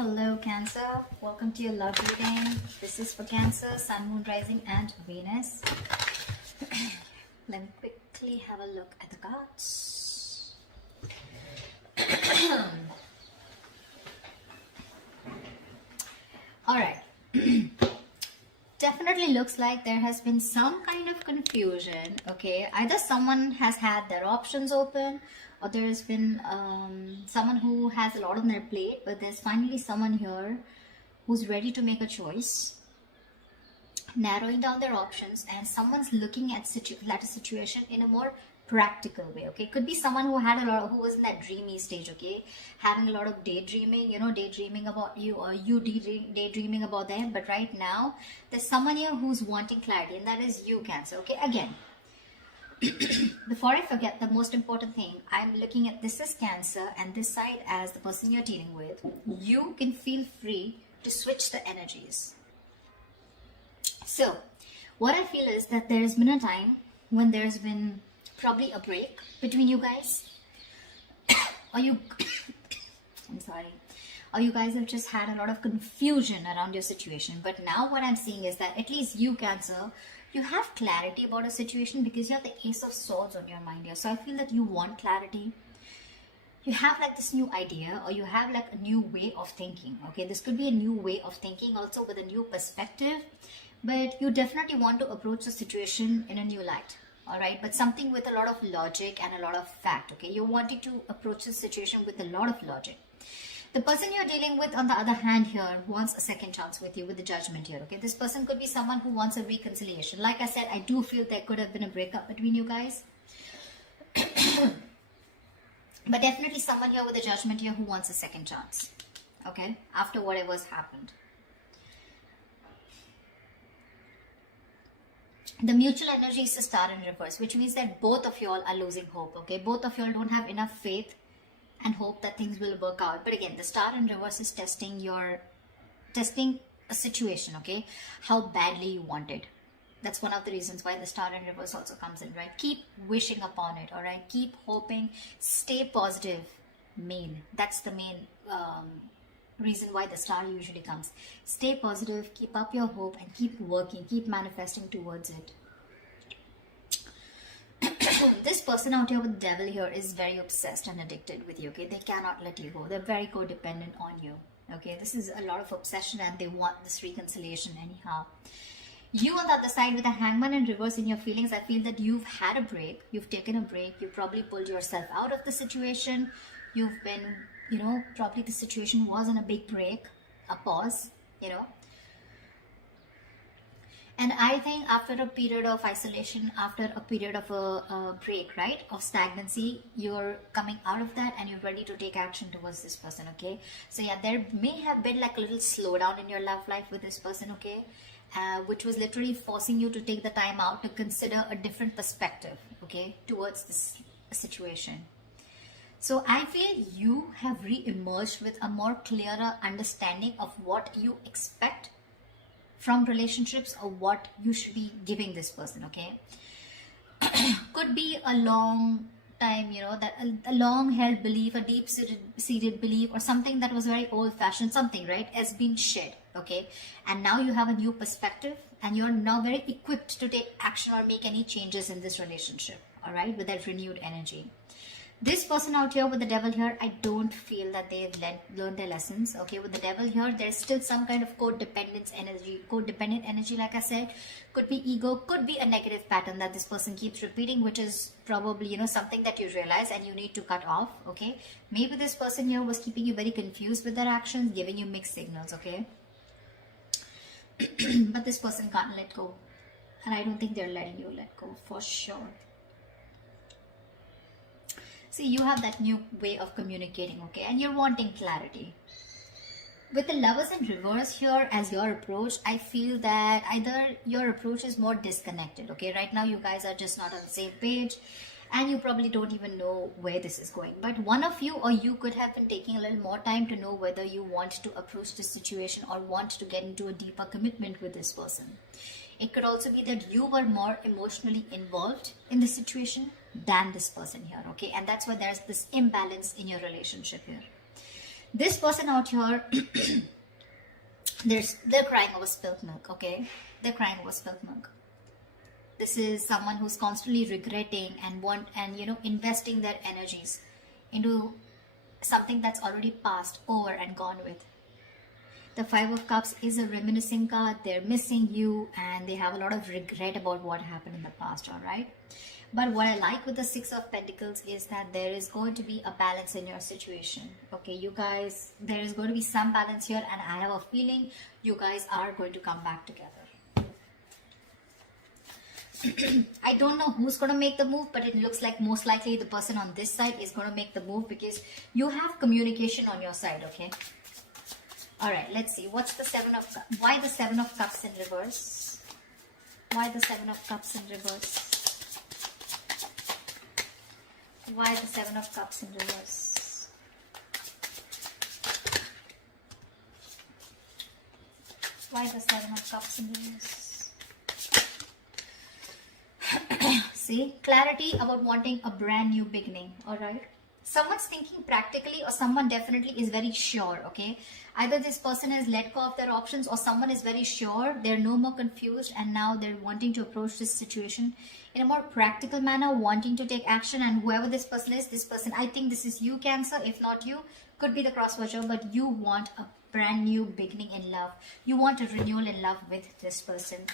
Hello Cancer, welcome to your love reading. This is for Cancer, Sun, Moon, Rising and Venus. Let me quickly have a look at the cards. Alright. Definitely looks like there has been some kind of confusion, okay? Either someone has had their options open, or there has been someone who has a lot on their plate, but there's finally someone here who's ready to make a choice, narrowing down their options, and someone's looking at a situation in a more practical way, okay? Could be someone who had who was in that dreamy stage, okay? Having a lot of daydreaming, daydreaming about you, or you daydreaming about them. But right now, there's someone here who's wanting clarity, and that is you, Cancer, okay? Again, before I forget, the most important thing, I'm looking at this as Cancer and this side as the person you're dealing with. You can feel free to switch the energies. So, what I feel is that there's been a time when there's been probably a break between you guys, or you or you guys have just had a lot of confusion around your situation. But now what I'm seeing is that at least you, Cancer, you have clarity about a situation because you have the Ace of Swords on your mind here. So I feel that you want clarity. You have like this new idea, or you have like a new way of thinking, okay? This could be a new way of thinking also with a new perspective, but you definitely want to approach the situation in a new light. All right, but something with a lot of logic and a lot of fact, okay? You're wanting to approach the situation with a lot of logic. The person you're dealing with, on the other hand here, wants a second chance with you with the Judgment here, okay? This person could be someone who wants a reconciliation. Like I said, I do feel there could have been a breakup between you guys. But definitely someone here with the Judgment here who wants a second chance, okay? After whatever's happened. The mutual energy is the Star in reverse, which means that both of y'all are losing hope, okay? Both of y'all don't have enough faith and hope that things will work out. But again, the Star in reverse is testing a situation, okay? How badly you want it. That's one of the reasons why the Star in reverse also comes in, right? Keep wishing upon it, all right? Keep hoping. Stay positive. That's the main reason why the Star usually comes. Stay positive, keep up your hope, and keep working, keep manifesting towards it. This person out here with the Devil here is very obsessed and addicted with you, okay? They cannot let you go. They're very codependent on you, okay? This is a lot of obsession, and they want this reconciliation anyhow. You on the other side with a Hangman in reverse in your feelings, I feel that you've had a break. You've taken a break. You probably pulled yourself out of the situation. You've been, probably the situation was on a big break, a pause, And I think after a period of isolation, after a period of a break, right, of stagnancy, you're coming out of that and you're ready to take action towards this person, okay? So yeah, there may have been like a little slowdown in your love life with this person, okay? Which was literally forcing you to take the time out to consider a different perspective, okay, towards this situation. So I feel you have re-emerged with a more clearer understanding of what you expect from relationships, or what you should be giving this person, okay? Could be a long time, that a long held belief, a deep seated belief, or something that was very old fashioned, something, right, has been shed, okay? And now you have a new perspective, and you're now very equipped to take action or make any changes in this relationship, all right, with that renewed energy. This person out here with the Devil here, I don't feel that they've learned their lessons, okay? With the Devil here, there's still some kind of codependent energy, like I said. Could be ego, could be a negative pattern that this person keeps repeating, which is probably, something that you realize and you need to cut off, okay? Maybe this person here was keeping you very confused with their actions, giving you mixed signals, okay? But this person can't let go. And I don't think they're letting you let go, for sure. See, you have that new way of communicating, okay? And you're wanting clarity. With the Lovers in reverse here as your approach, I feel that either your approach is more disconnected, okay? Right now, you guys are just not on the same page, and you probably don't even know where this is going. But one of you or you could have been taking a little more time to know whether you want to approach this situation or want to get into a deeper commitment with this person. It could also be that you were more emotionally involved in the situation than this person here, okay? And that's why there's this imbalance in your relationship here. This person out here, they're crying over spilt milk, okay? They're crying over spilt milk. This is someone who's constantly regretting and investing their energies into something that's already passed over and gone with. The Five of Cups is a reminiscing card. They're missing you and they have a lot of regret about what happened in the past, all right? But what I like with the Six of Pentacles is that there is going to be a balance in your situation. Okay, you guys, there is going to be some balance here, and I have a feeling you guys are going to come back together. I don't know who's going to make the move, but it looks like most likely the person on this side is going to make the move because you have communication on your side, okay? All right, let's see. What's the Seven of Cups? Why the Seven of Cups in reverse? Why the Seven of Cups in reverse? Why the Seven of Cups in reverse? Why the Seven of Cups in reverse? See, clarity about wanting a brand new beginning, all right? Someone's thinking practically, or someone definitely is very sure, okay? Either this person has let go of their options, or someone is very sure, they're no more confused, and now they're wanting to approach this situation in a more practical manner, wanting to take action. And whoever this person is, this person, I think this is you, Cancer. If not you, could be the cross-watcher, but you want a brand new beginning in love. You want a renewal in love with this person.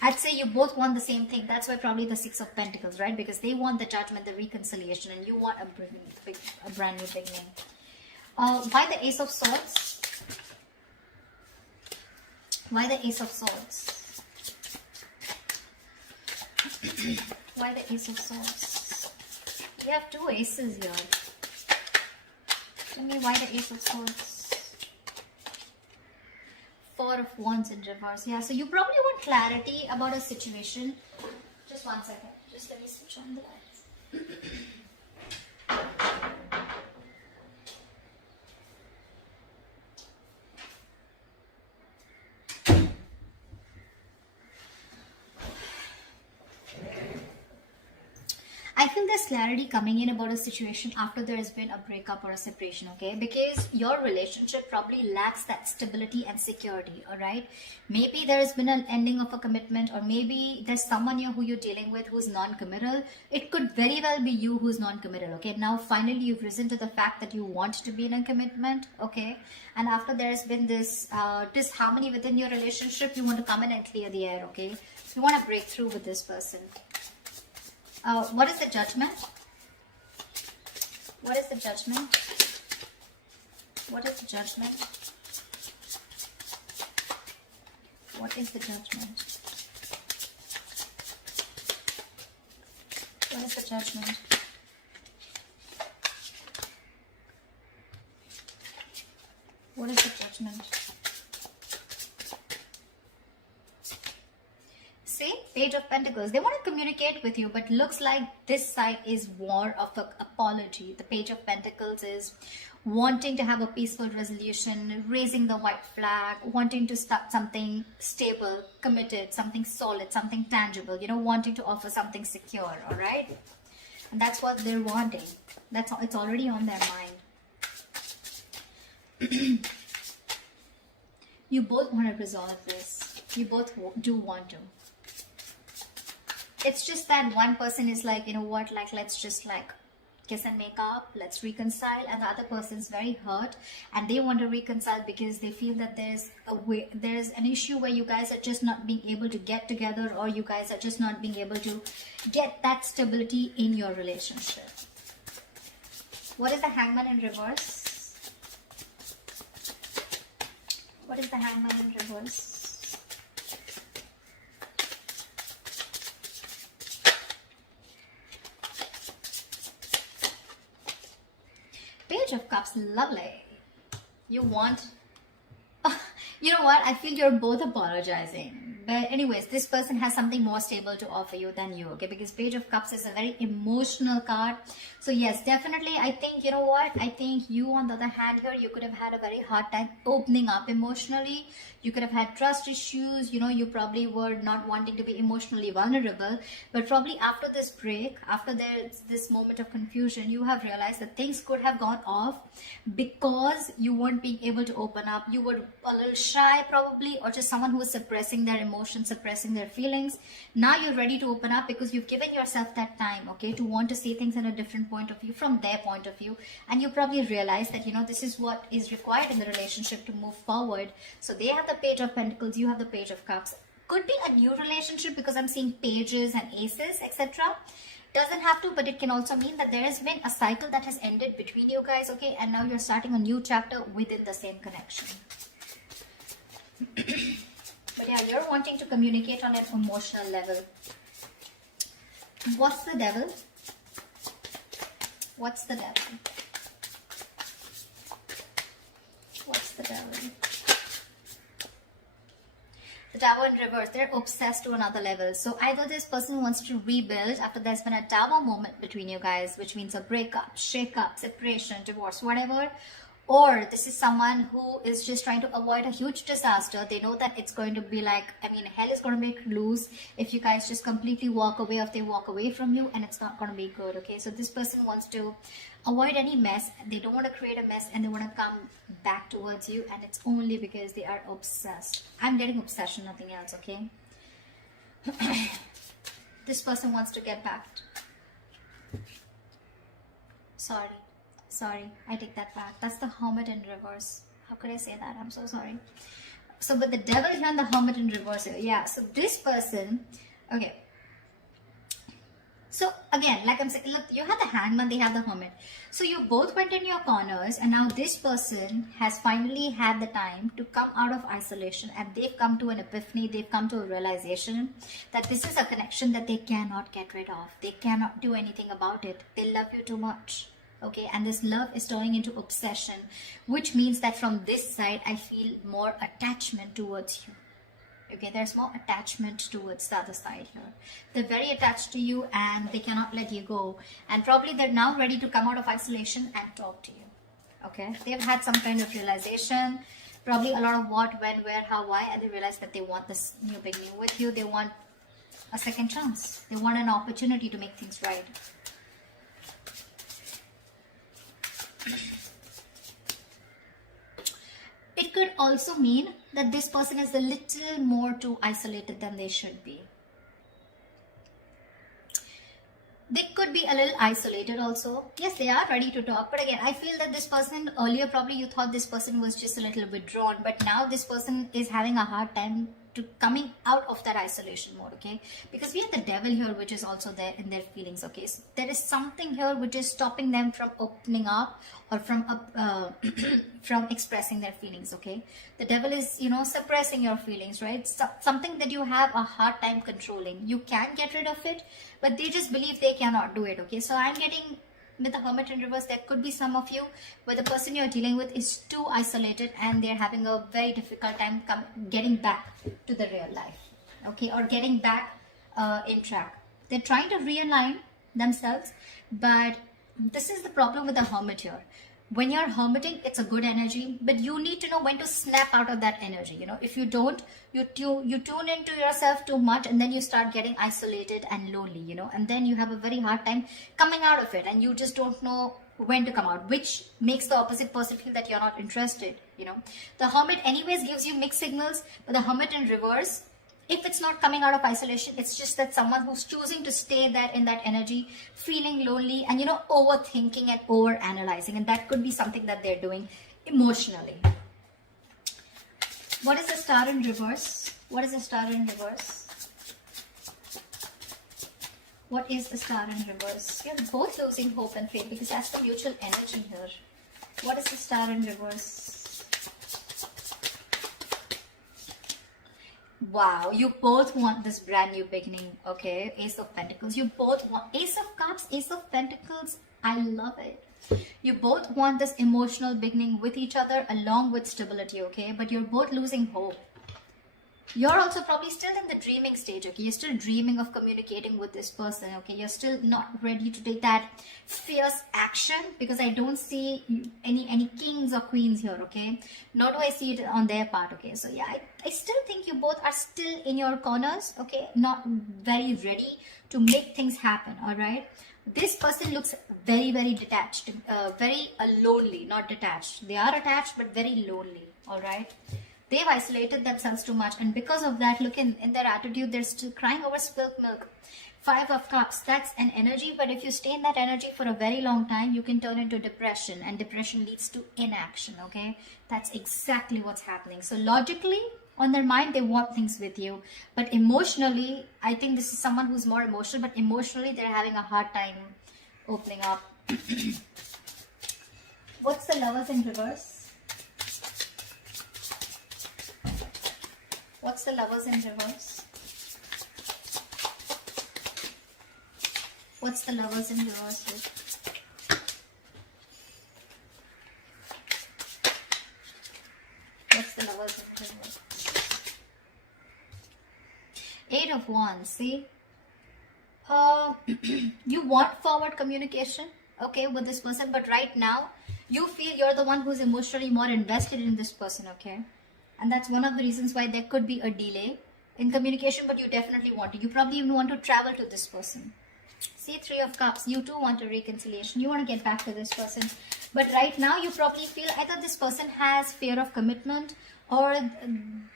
I'd say you both want the same thing. That's why probably the Six of Pentacles, right? Because they want the judgment, the reconciliation, and you want a brand new beginning. Why the Ace of Swords? Why the Ace of Swords? Why the Ace of Swords? You have two aces here. Tell me why the Ace of Swords? Four of Wands in reverse. Yeah, so you probably want clarity about a situation. Just one second. Just let me switch on the lights. I feel there's clarity coming in about a situation after there has been a breakup or a separation, okay? Because your relationship probably lacks that stability and security, all right? Maybe there has been an ending of a commitment, or maybe there's someone here who you're dealing with who's non-committal. It could very well be you who's non-committal, okay? Now, finally, you've risen to the fact that you want to be in a commitment, okay? And after there's been this disharmony within your relationship, you want to come in and clear the air, okay? So you want to break through with this person. What is the Judgment? What is the Judgment? What is the Judgment? What is the Judgment? What is the Judgment? What is the Judgment? See, Page of Pentacles. They want to communicate with you, but looks like this side is more of an apology. The Page of Pentacles is wanting to have a peaceful resolution, raising the white flag, wanting to start something stable, committed, something solid, something tangible, you know, wanting to offer something secure, all right? And that's what they're wanting. It's already on their mind. You both want to resolve this. You both do want to. It's just that one person is like, you know what, like, let's just like kiss and make up, let's reconcile, and the other person's very hurt and they want to reconcile because they feel that there's an issue where you guys are just not being able to get together, or you guys are just not being able to get that stability in your relationship. What is the Hangman in reverse? What is the Hangman in reverse? Page of Cups, lovely. You want You know what? I feel you're both apologizing. But anyways, this person has something more stable to offer you than you, okay? Because Page of Cups is a very emotional card. So yes, definitely, I think, you know what? I think you, on the other hand here, you could have had a very hard time opening up emotionally. You could have had trust issues. You know, you probably were not wanting to be emotionally vulnerable. But probably after this break, after there's this moment of confusion, you have realized that things could have gone off because you weren't being able to open up. You were a little shy probably, or just someone who was suppressing their emotions, suppressing their feelings. Now you're ready to open up because you've given yourself that time, okay, to want to see things in a different point of view, from their point of view. And you probably realize that, you know, this is what is required in the relationship to move forward. So they have the Page of Pentacles, you have the Page of Cups. Could be a new relationship because I'm seeing pages and aces, etc. Doesn't have to, but it can also mean that there has been a cycle that has ended between you guys, okay, and now you're starting a new chapter within the same connection. But yeah, you're wanting to communicate on an emotional level. What's the devil? What's the devil? What's the devil? The Tower in reverse. They're obsessed to another level. So either this person wants to rebuild after there's been a Tower moment between you guys, which means a breakup, shake-up, separation, divorce, whatever. Or this is someone who is just trying to avoid a huge disaster. They know that it's going to be like, I mean, hell is going to break loose if you guys just completely walk away, or if they walk away from you, and it's not going to be good, okay? So this person wants to avoid any mess. They don't want to create a mess, and they want to come back towards you, and it's only because they are obsessed. I'm getting obsession, nothing else, okay? This person wants to get back. Sorry, I take that back. That's the Hermit in reverse. How could I say that? I'm so sorry. So, but the Devil here and the Hermit in reverse here. Yeah, so this person, okay. So again, like I'm saying, look, you have the Hangman, they have the Hermit. So you both went in your corners, and now this person has finally had the time to come out of isolation, and they've come to an epiphany, they've come to a realization that this is a connection that they cannot get rid of. They cannot do anything about it. They love you too much. Okay, and this love is turning into obsession, which means that from this side, I feel more attachment towards you. Okay, there's more attachment towards the other side here. They're very attached to you and they cannot let you go. And probably they're now ready to come out of isolation and talk to you. Okay, they've had some kind of realization, probably a lot of what, when, where, how, why, and they realize that they want this new beginning with you. They want a second chance. They want an opportunity to make things right. It could also mean that this person is a little more too isolated than they should be. They could be a little isolated also. Yes, they are ready to talk. But again, I feel that this person, earlier probably you thought this person was just a little withdrawn. But now this person is having a hard time to coming out of that isolation mode, okay? Because we have the Devil here, which is also there in their feelings, okay? So there is something here which is stopping them from opening up or from from expressing their feelings, okay? The Devil is, you know, suppressing your feelings, right? Something that you have a hard time controlling. You can get rid of it, but they just believe they cannot do it, okay? So I'm getting, with the Hermit in reverse, there could be some of you where the person you're dealing with is too isolated and they're having a very difficult time getting back to the real life, okay, or getting back in track. They're trying to realign themselves, but this is the problem with the Hermit here. When you're hermiting, it's a good energy, but you need to know when to snap out of that energy. You know, if you don't, you tune into yourself too much, and then you start getting isolated and lonely, you know, and then you have a very hard time coming out of it, and you just don't know when to come out, which makes the opposite person feel that you're not interested, you know. The Hermit anyways gives you mixed signals, but the Hermit in reverse, if it's not coming out of isolation, it's just that someone who's choosing to stay there in that energy, feeling lonely and, you know, overthinking and over-analyzing. And that could be something that they're doing emotionally. What is the Star in reverse? What is the Star in reverse? What is the Star in reverse? You're both losing hope and faith because that's the mutual energy here. What is the Star in reverse? Wow, you both want this brand new beginning, okay? Ace of Pentacles. You both want Ace of Cups, Ace of Pentacles. I love it. You both want this emotional beginning with each other along with stability, okay? But you're both losing hope. You're also probably still in the dreaming stage, okay? You're still dreaming of communicating with this person, okay? You're still not ready to take that fierce action, because I don't see any kings or queens here, okay? Nor do I see it on their part, okay? So yeah, I still think you both are still in your corners, okay? Not very ready to make things happen, all right? This person looks very, very detached, very lonely, not detached. They are attached, but very lonely, all right? They've isolated themselves too much, and because of that, look in their attitude, they're still crying over spilled milk. 5 of Cups, that's an energy, but if you stay in that energy for a very long time, you can turn into depression, and depression leads to inaction, okay? That's exactly what's happening. So logically, on their mind, they want things with you, but emotionally, I think this is someone who's more emotional, but emotionally, they're having a hard time opening up. What's the Lovers in reverse? What's the Lovers in reverse? What's the Lovers in reverse with? What's the Lovers in reverse? 8 of Wands, see? You want forward communication, okay, with this person, but right now, you feel you're the one who's emotionally more invested in this person, okay? And that's one of the reasons why there could be a delay in communication, but you definitely want to. You probably even want to travel to this person. See, 3 of Cups. You too want a reconciliation. You want to get back to this person. But right now, you probably feel either this person has fear of commitment, or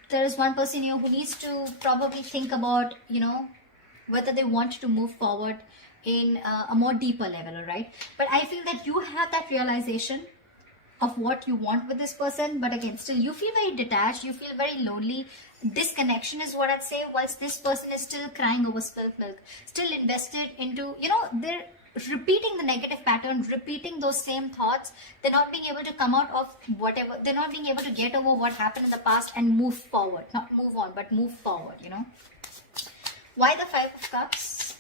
there is one person here who needs to probably think about, you know, whether they want to move forward in a more deeper level, all right? But I feel that you have that realization of what you want with this person, but again, still you feel very detached, you feel very lonely. Disconnection is what I'd say, whilst this person is still crying over spilled milk, still invested into, you know, they're repeating the negative pattern, repeating those same thoughts. They're not being able to come out of whatever, they're not being able to get over what happened in the past and move forward, not move on, but move forward, you know. Why the 5 of Cups?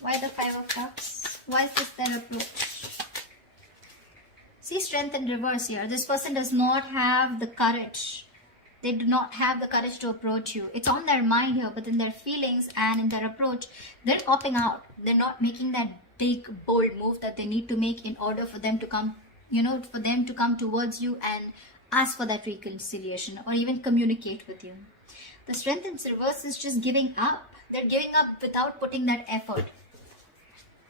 Why the 5 of Cups? Why is this their approach? See, Strength in reverse here. This person does not have the courage. They do not have the courage to approach you. It's on their mind here, but in their feelings and in their approach, they're popping out. They're not making that big, bold move that they need to make in order for them to come, you know, for them to come towards you and ask for that reconciliation or even communicate with you. The Strength in reverse is just giving up. They're giving up without putting that effort.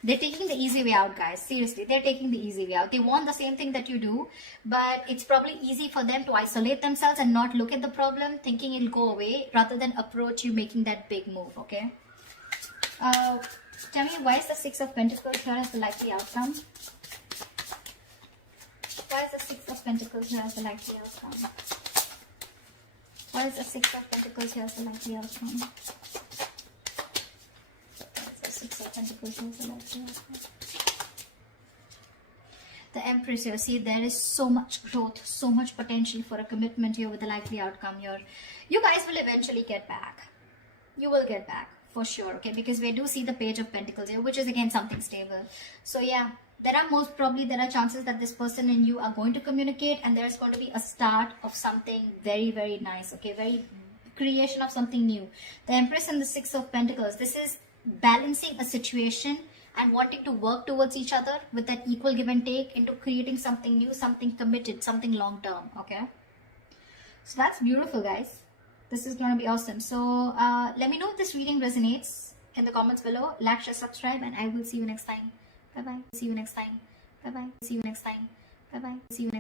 They're taking the easy way out, guys. Seriously, they're taking the easy way out. They want the same thing that you do, but it's probably easy for them to isolate themselves and not look at the problem, thinking it'll go away, rather than approach you making that big move, okay? Tell me, why is the 6 of Pentacles here as the likely outcome? Why is the 6 of Pentacles here as the likely outcome? Why is the 6 of Pentacles here as the likely outcome? The Empress here. See, there is so much growth, so much potential for a commitment here with the likely outcome here. You guys will eventually get back. You will get back for sure, okay? Because we do see the Page of Pentacles here, which is again something stable. So yeah, there are chances that this person and you are going to communicate, and there's going to be a start of something very, very nice, okay? Very creation of something new. The Empress and the 6 of Pentacles. This is balancing a situation and wanting to work towards each other with that equal give and take into creating something new, something committed, something long term, okay? So that's beautiful, guys. This is going to be awesome. So let me know if this reading resonates in the comments below. Like, share, subscribe, and I will see you next time. Bye bye. See you next time. Bye bye. See you next time. Bye bye. See you next time.